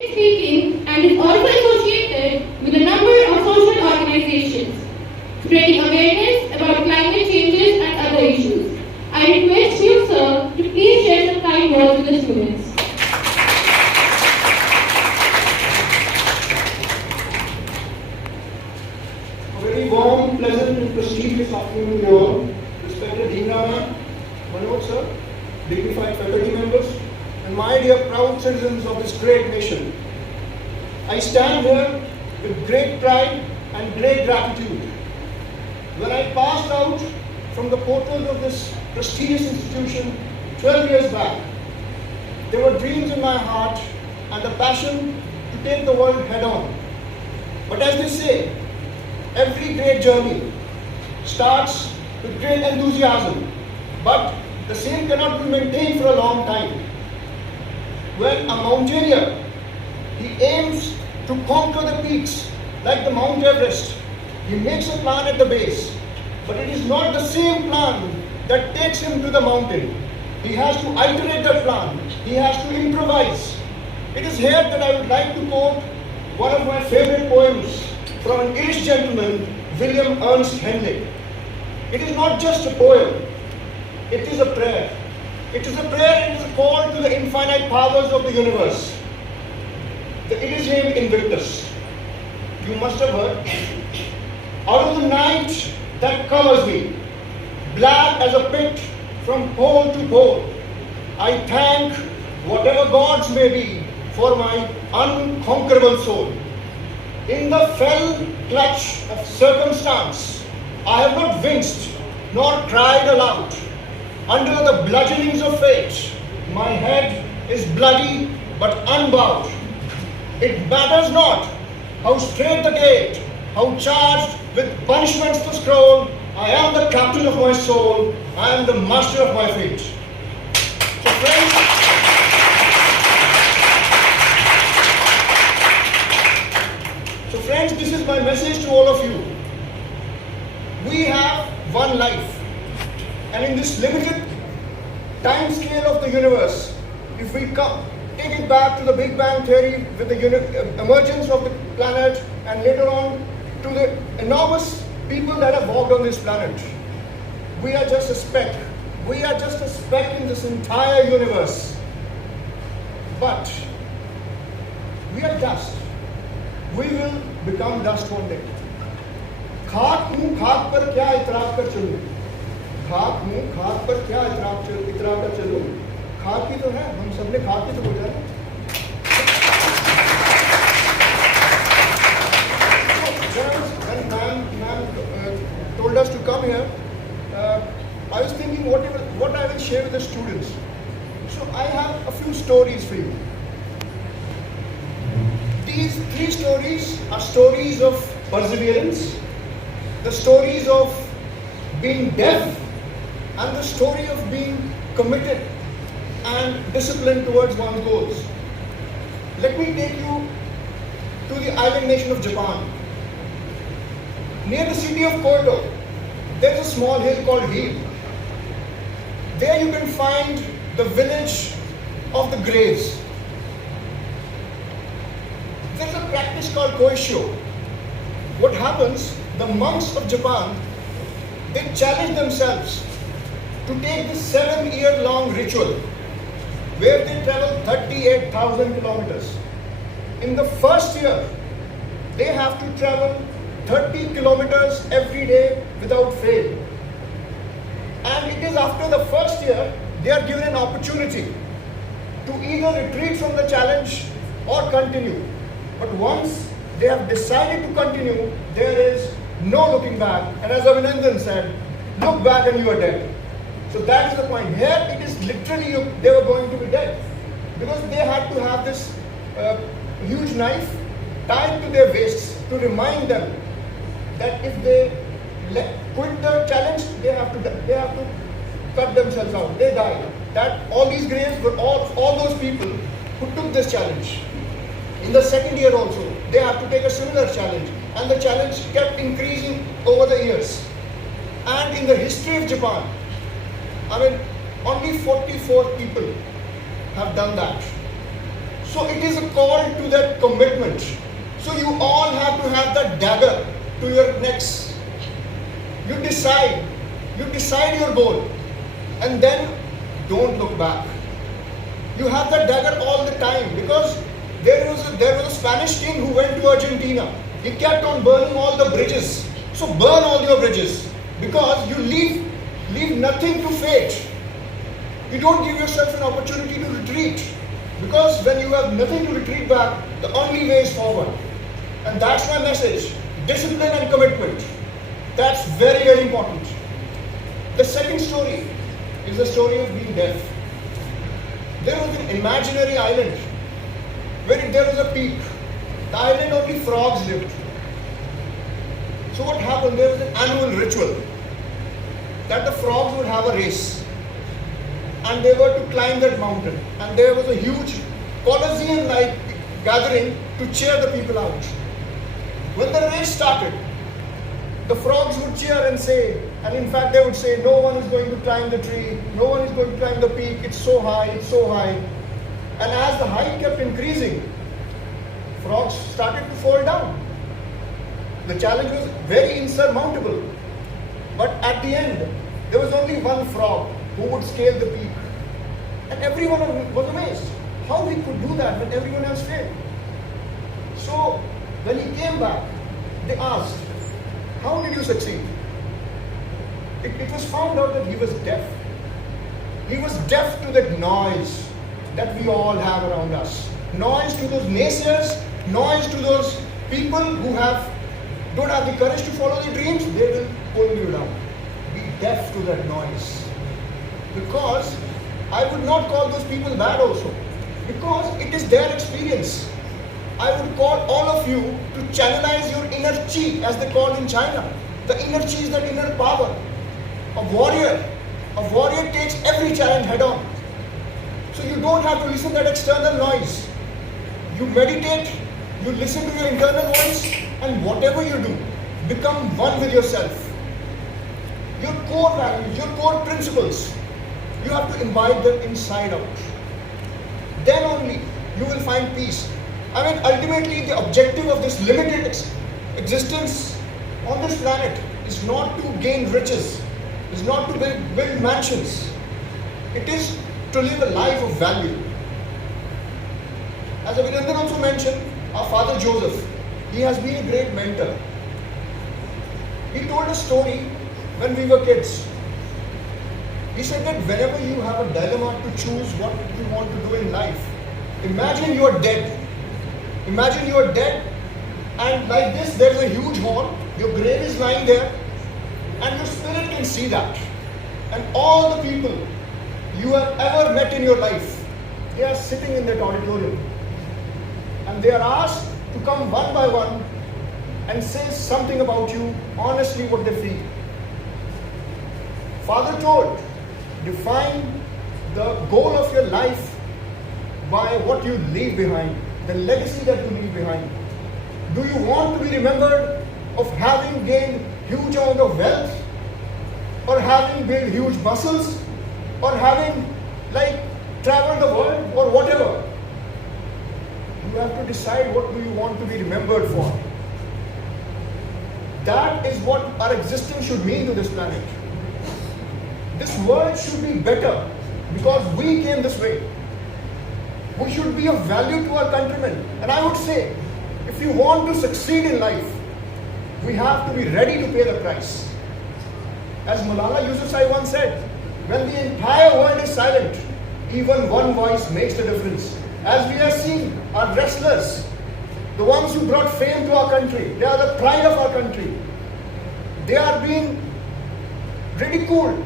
speaking and is also associated with a number of social organizations, spreading awareness about climate changes and other issues. I request you, sir, to please share some kind words with the students. A very warm, pleasant and prestigious afternoon to you all. Respected Dean Rana, Manoj sir, dignified faculty members, and my dear proud citizens of this great nation. I stand here with great pride and great gratitude. When I passed out from the portals of this prestigious institution 12 years back, there were dreams in my heart and the passion to take the world head on. But as they say, every great journey starts with great enthusiasm, but the same cannot be maintained for a long time. When a mountaineer, he aims to conquer the peaks like the Mount Everest, he makes a plan at the base, but it is not the same plan that takes him to the mountain. He has to iterate that plan, he has to improvise. It is here that I would like to quote one of my favorite poems from an English gentleman, William Ernst Henley. It is not just a poem, it is a prayer. It is a prayer and it is a call to the infinite powers of the universe. It is named Invictus. You must have heard. Out of the night that covers me, black as a pit from pole to pole, I thank whatever gods may be for my unconquerable soul. In the fell clutch of circumstance, I have not winced nor cried aloud. Under the bludgeonings of fate, my head is bloody but unbowed. It matters not how straight the gate, how charged with punishments the scroll, I am the captain of my soul, I am the master of my fate. So friends, this is my message to all of you. We have one life. And in this limited time scale of the universe, if we take it back to the Big Bang Theory with the emergence of the planet and later on to the enormous people that have walked on this planet, we are just a speck. We are just a speck in this entire universe. But we are dust. We will become dust one day. खाक हूँ खाक पर क्या इतराब कर चलूं? खाक हूँ खाक पर क्या इतराब कर चलूं? खाक ही तो है, हम सबने खाक ही तो बोला है। When ma'am told us to come here, I was thinking what I will share with the students. So I have a few stories for you. These 3 stories are stories of perseverance, the stories of being deaf, and the story of being committed and disciplined towards one's goals. Let me take you to the island nation of Japan. Near the city of Kyoto, there is a small hill called Hill. There you can find the village of the graves. There is a practice called Koisho. What happens, the monks of Japan, they challenge themselves to take this 7-year-long ritual where they travel 38,000 kilometers. In the first year, they have to travel 30 kilometers every day without fail. And it is after the first year, they are given an opportunity to either retreat from the challenge or continue. But once they have decided to continue, there is no looking back. And as Abhinandan said, look back and you are dead. So that is the point. Here it is literally they were going to be dead. Because they had to have this huge knife tied to their waists to remind them that if they quit the challenge, they have to cut themselves out. They died. That all these graves were all those people who took this challenge. In the second year also, they have to take a similar challenge. And the challenge kept increasing over the years. And in the history of Japan, only 44 people have done that. So it is a call to that commitment. So you all have to have that dagger to your necks. You decide your goal, and then don't look back. You have that dagger all the time, because there was a Spanish king who went to Argentina. He kept on burning all the bridges. So burn all your bridges, because you leave nothing to fate. You don't give yourself an opportunity to retreat, because when you have nothing to retreat back, the only way is forward. And that's my message. Discipline and commitment. That's very, very important. The second story is the story of being deaf. There was an imaginary island where there was a peak. The island only frogs lived. So what happened? There was an annual ritual that the frogs would have a race, and they were to climb that mountain, and there was a huge Colosseum-like gathering to cheer the people out. When the race started, the frogs would cheer and say, and in fact they would say, no one is going to climb the tree, no one is going to climb the peak, it's so high, it's so high. And as the height kept increasing, frogs started to fall down. The challenge was very insurmountable. But at the end, there was only one frog who would scale the peak. And everyone was amazed how he could do that when everyone else failed. So when he came back, they asked, how did you succeed? It was found out that he was deaf. He was deaf to that noise that we all have around us. Noise to those naysayers, noise to those people who don't have the courage to follow their dreams. They will pull you down. Be deaf to that noise. Because I would not call those people bad also. Because it is their experience. I would call all of you to channelize your inner chi, as they call in China. The inner chi is that inner power. A warrior takes every challenge head on. So you don't have to listen to that external noise. You meditate, you listen to your internal voice, and whatever you do, become one with yourself. Your core values, your core principles, you have to imbibe them inside out. Then only you will find peace. I mean, ultimately the objective of this limited existence on this planet is not to gain riches, is not to build mansions. It is to live a life of value. As Abhinandan also mentioned, our father Joseph, he has been a great mentor. He told a story when we were kids. He said that whenever you have a dilemma to choose what you want to do in life, imagine you are dead. Imagine you are dead, and like this there is a huge hall, your grave is lying there, and your spirit can see that. And all the people you have ever met in your life, they are sitting in that auditorium. And they are asked to come one by one and say something about you, honestly what they feel. Father told, define the goal of your life by what you leave behind, the legacy that you leave behind. Do you want to be remembered of having gained huge amount of wealth, or having built huge muscles, or having traveled the world, or whatever? You have to decide what do you want to be remembered for. That is what our existence should mean to this planet. This world should be better because we came this way. We should be of value to our countrymen. And I would say, if you want to succeed in life, we have to be ready to pay the price. As Malala Yousafzai once said, when the entire world is silent, even one voice makes the difference. As we have seen, our wrestlers, the ones who brought fame to our country, they are the pride of our country. They are being ridiculed.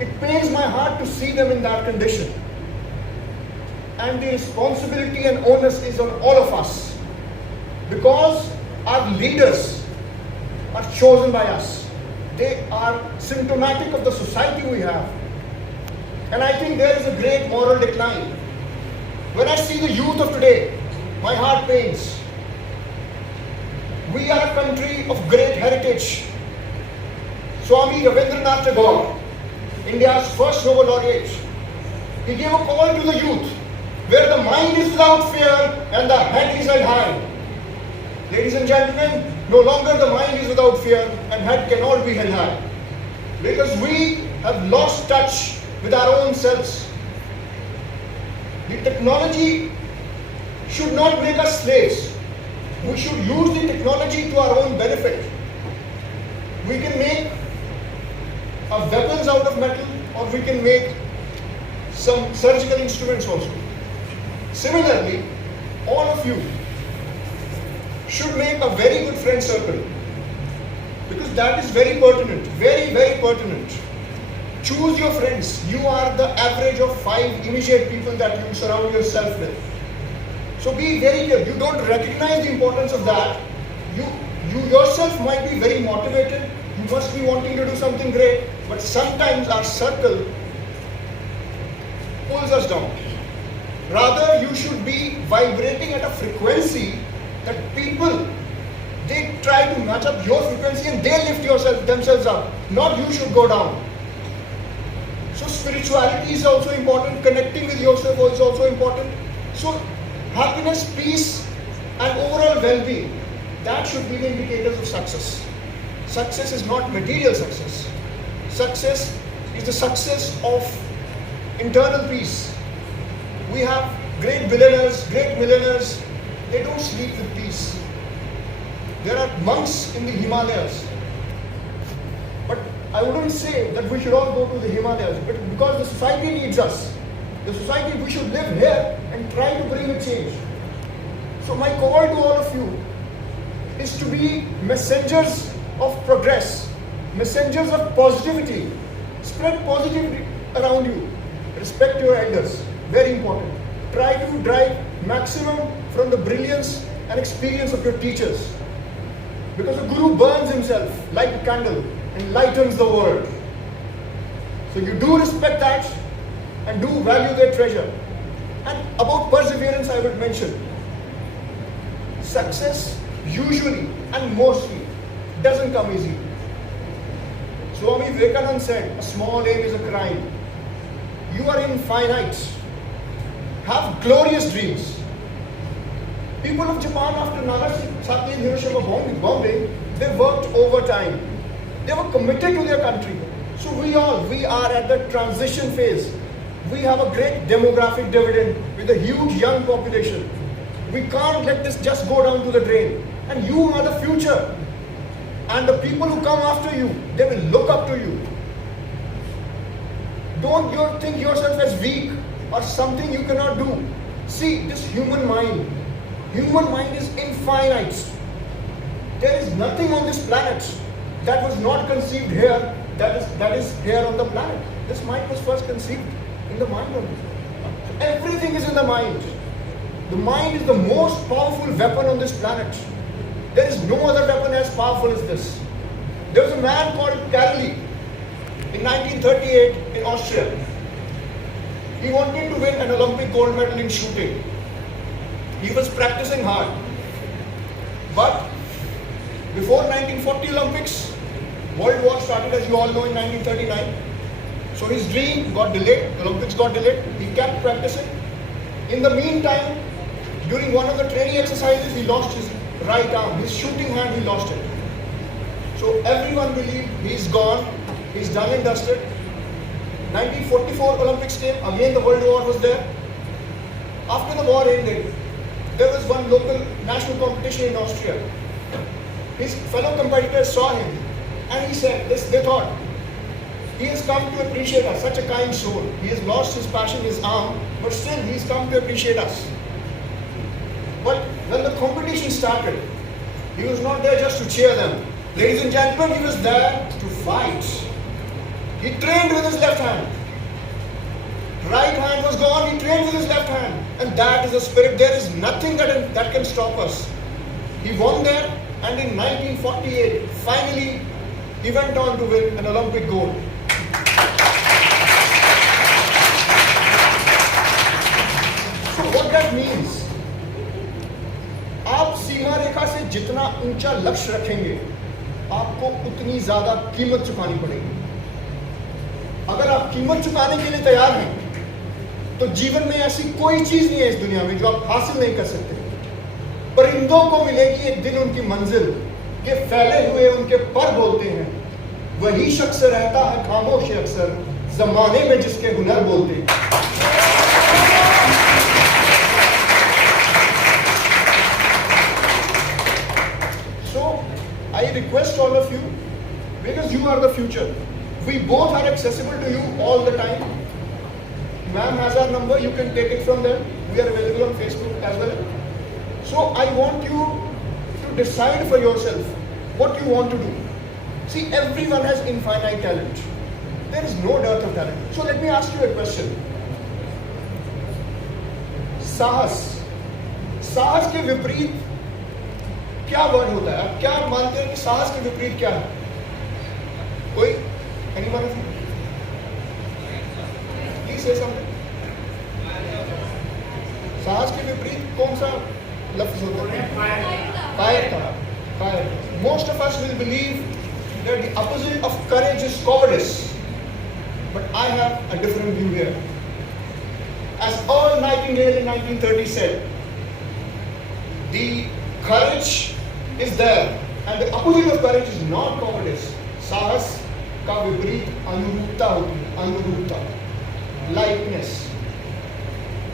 It pains my heart to see them in that condition. And the responsibility and onus is on all of us, because our leaders are chosen by us. They are symptomatic of the society we have. And I think there is a great moral decline. When I see the youth of today, my heart pains. We are a country of great heritage. Swami Ravindranath Tagore, India's first Nobel laureate, he gave a call to the youth where the mind is without fear and the head is held high. Ladies and gentlemen, no longer the mind is without fear and head cannot be held high. Because we have lost touch with our own selves. The technology should not make us slaves. We should use the technology to our own benefit. We can make weapons out of metal, or we can make some surgical instruments also. Similarly, all of you should make a very good friend circle, because that is very pertinent, very, very pertinent. Choose your friends. You are the average of 5 immediate people that you surround yourself with. So be very careful. You don't recognize the importance of that. You yourself might be very motivated. You must be wanting to do something great, but sometimes our circle pulls us down. Rather, you should be vibrating at a frequency that people, they try to match up your frequency and they lift themselves up. Not you should go down. So spirituality is also important. Connecting with yourself is also important. So happiness, peace, and overall well-being, that should be the indicators of success. Success is not material success. Success is the success of internal peace. We have great billionaires, great millionaires, they don't sleep with peace. There are monks in the Himalayas. But I wouldn't say that we should all go to the Himalayas, but because the society needs us. The society, we should live here and try to bring a change. So my call to all of you is to be messengers of progress, messengers of positivity. Spread positivity around you. Respect your elders, very important. Try to drive maximum from the brilliance and experience of your teachers. Because the Guru burns himself like a candle and lightens the world. So you do respect that and do value their treasure. And about perseverance, I would mention, success usually and mostly doesn't come easy. Swami Vivekananda said, a small aim is a crime. You are infinite. Have glorious dreams. People of Japan, after Nagasaki and Hiroshima bombing, they worked overtime. They were committed to their country. So we are at the transition phase. We have a great demographic dividend with a huge young population. We can't let this just go down to the drain. And you are the future. And the people who come after you, they will look up to you. Don't you think yourself as weak or something you cannot do. See, this human mind is infinite. There is nothing on this planet that was not conceived here, that is here on the planet. This mind was first conceived in the mind only. Everything is in the mind. The mind is the most powerful weapon on this planet. There is no other weapon as powerful as this. There was a man called Carly in 1938 in Austria. He wanted to win an Olympic gold medal in shooting. He was practicing hard. But before 1940 Olympics, World War started, as you all know, in 1939. So his dream got delayed, the Olympics got delayed. He kept practicing. In the meantime, during one of the training exercises, he lost his right arm, his shooting hand, he lost it. So everyone believed he's gone, he's done and dusted. 1944 Olympics came, again the World War was there. After the war ended, there was one local national competition in Austria. His fellow competitors saw him and he said, they thought, he has come to appreciate us, such a kind soul. He has lost his passion, his arm, but still he's come to appreciate us. But when the competition started, he was not there just to cheer them. Ladies and gentlemen, he was there to fight. He trained with his left hand. Right hand was gone, he trained with his left hand. And that is the spirit. There is nothing that can stop us. He won there, and in 1948, finally, he went on to win an Olympic gold. So what that means, आप सीमा रेखा से जितना ऊंचा लक्ष्य रखेंगे, आपको उतनी ज्यादा कीमत चुकानी पड़ेगी. अगर आप कीमत चुकाने के लिए तैयार हैं, तो जीवन में ऐसी कोई चीज नहीं है इस दुनिया में जो आप हासिल नहीं कर सकते। परिंदों को मिलेगी एक दिन उनकी मंजिल, के फैले हुए उनके पर बोलते हैं। वही शख्स रहता है खामोश अक्सर, जमाने में जिसके हुनर बोलते हैं। So I request all of you, because you are the future. We both are accessible to you all the time. Ma'am has our number, you can take it from them. We are available on Facebook as well. So I want you to decide for yourself what you want to do. See, everyone has infinite talent. There is no dearth of talent. So let me ask you a question. साहस, साहस के विपरीत क्या word होता है? आप क्या मानते हैं कि साहस के विपरीत क्या है? कोई? Anyone of you? Please say something. साहस के विपरीत कौन सा लफ्ज होता है? कायरता. Most of us will believe that the opposite of courage is cowardice. But I have a different view here. As Earl Nightingale in 1930 said, the courage is there, and the opposite of courage is not cowardice. साहस का विपरीत अनुरूपता होती है, अनुरूपता, likeness.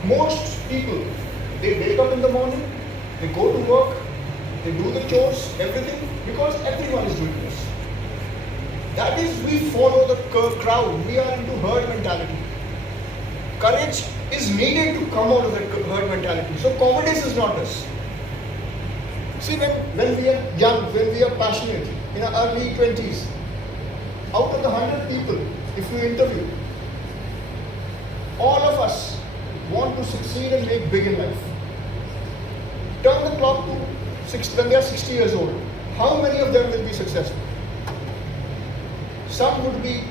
Most people, they wake up in the morning, they go to work, they do the chores, everything, because everyone is doing this. That is, we follow the crowd. We are into herd mentality. Courage is needed to come out of that herd mentality. So cowardice is not this. See, when we are young, when we are passionate, in our early 20s, out of the 100 people, if we interview, all of us want to succeed and make big in life. Turn the clock to when they are 60 years old. How many of them will be successful? Some would be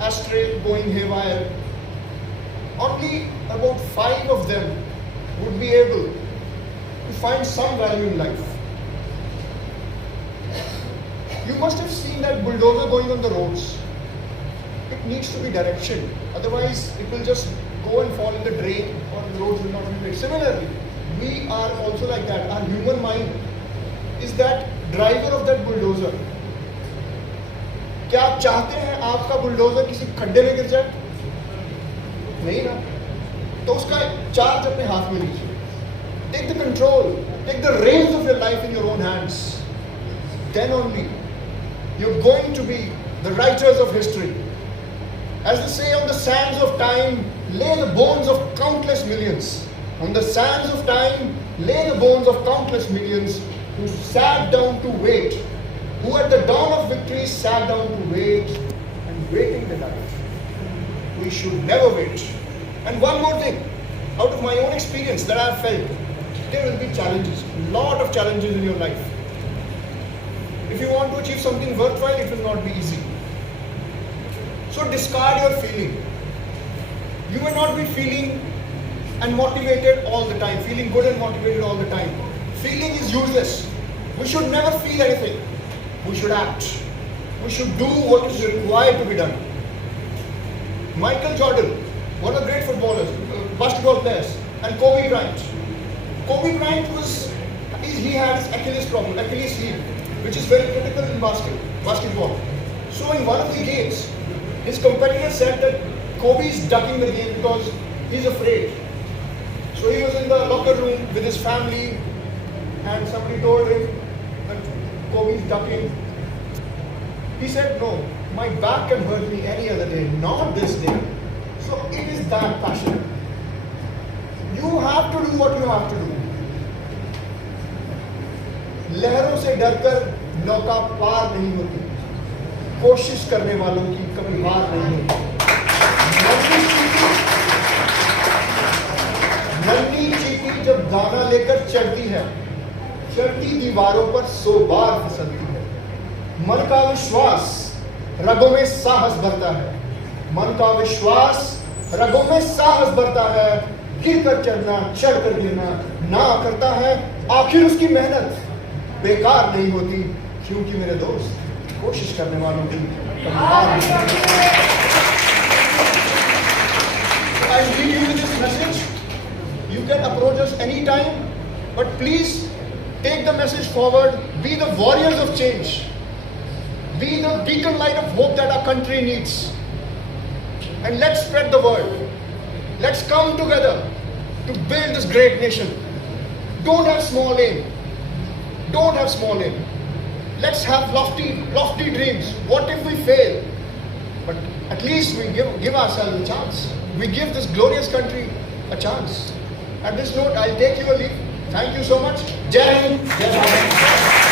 astray, going haywire. Only about 5 of them would be able to find some value in life. You must have seen that bulldozer going on the roads. It needs to be direction. Otherwise, it will just go and fall in the drain, or the roads will not be made. Similarly, we are also like that. Our human mind is that driver of that bulldozer. क्या आप चाहते हैं आपका bulldozer किसी खड्डे में गिर जाए? नहीं ना. तो उसका चार्ज अपने हाथ में लीजिए. Take the control, take the reins of your life in your own hands. Then only you're going to be the writers of history. As they say, on the sands of time lay the bones of countless millions. On the sands of time lay the bones of countless millions who sat down to wait, who at the dawn of victory sat down to wait, and waiting they died. We should never wait. And one more thing, out of my own experience that I have felt, there will be challenges, lot of challenges in your life. If you want to achieve something worthwhile, it will not be easy. So discard your feeling. You may not be feeling and motivated all the time, feeling good and motivated all the time. Feeling is useless. We should never feel anything. We should act. We should do what is required to be done. Michael Jordan, one of the great footballers, basketball players, and Kobe Bryant. Kobe Bryant he had his Achilles problem, Achilles heel, which is very critical in basketball. So in one of the games, his competitor said that Kobe is ducking the game because he's afraid. So he was in the locker room with his family, and somebody told him that Kobe is ducking. He said, no, my back can hurt me any other day, not this day. So it is that passionate. You have to do what you have to do. लहरों से डरकर नौका पार नहीं होती, कोशिश करने वालों की कभी हार नहीं होती. नन्ही चींटी जब दाना लेकर चढ़ती है, चढ़ती दीवारों पर 100 बार फिसलती है. मन का विश्वास रगों में साहस भरता है. मन का विश्वास रगों में साहस भरता है. गिर कर चढ़ना, चढ़ कर गिरना ना करता है. आखिर उसकी मेहनत बेकार नहीं होती, क्योंकि मेरे दोस्त कोशिश करने वालों की कभी हार नहीं होती. I I leave you with this message. You can approach us anytime, but please take the message forward. Be the warriors of change. Be the beacon light of hope that our country needs. And let's spread the word. Let's come together to build this great nation. Don't have small aim. Don't have small aim. Let's have lofty dreams. What if we fail? But at least we give ourselves a chance. We give this glorious country a chance. At this note, I'll take your leave. Thank you so much. Jai Hind, Jai Bharat.